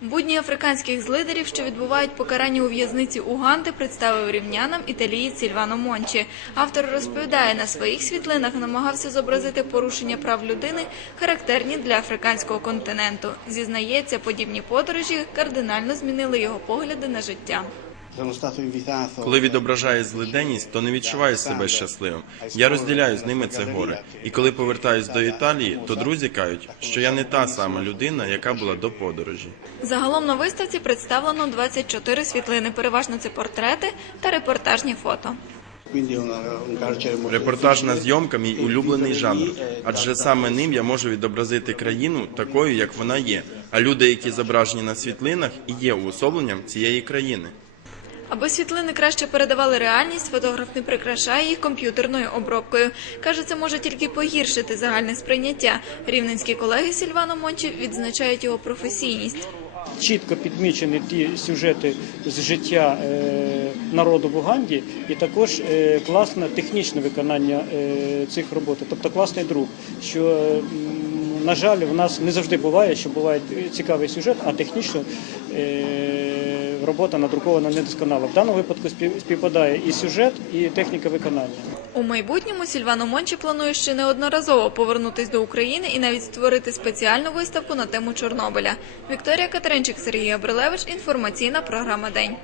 Будні африканських злидерів, що відбувають покарання у в'язниці Уганди, представив рівнянам італієць Сільвано Мончі. Автор розповідає, на своїх світлинах намагався зобразити порушення прав людини, характерні для африканського континенту. Зізнається, подібні подорожі кардинально змінили його погляди на життя. Коли відображаєш злиденність, то не відчуваєш себе щасливим. Я розділяю з ними це горе. І коли повертаюсь до Італії, то друзі кажуть, що я не та сама людина, яка була до подорожі. Загалом на виставці представлено 24 світлини. Переважно це портрети та репортажні фото. Репортажна зйомка мій улюблений жанр, адже саме ним я можу відобразити країну такою, як вона є. А люди, які зображені на світлинах, і є уособленням цієї країни. Аби світлини краще передавали реальність, фотограф не прикрашає їх комп'ютерною обробкою. Каже, це може тільки погіршити загальне сприйняття. Рівненські колеги Сільвано Мончі відзначають його професійність. чітко підмічені ті сюжети з життя е, народу в Уганді, і також е, класне технічне виконання е, цих робот, тобто класний друк. Що, на жаль, в нас не завжди буває, що буває цікавий сюжет, а технічно е, робота надрукована недосконало. В даному випадку спів- співпадає і сюжет, і техніка виконання. У майбутньому Сільвано Мончі планує ще неодноразово повернутись до України і навіть створити спеціальну виставку на тему Чорнобиля. Вікторія Катеринчик, Сергій Габрилевич. Інформаційна програма День.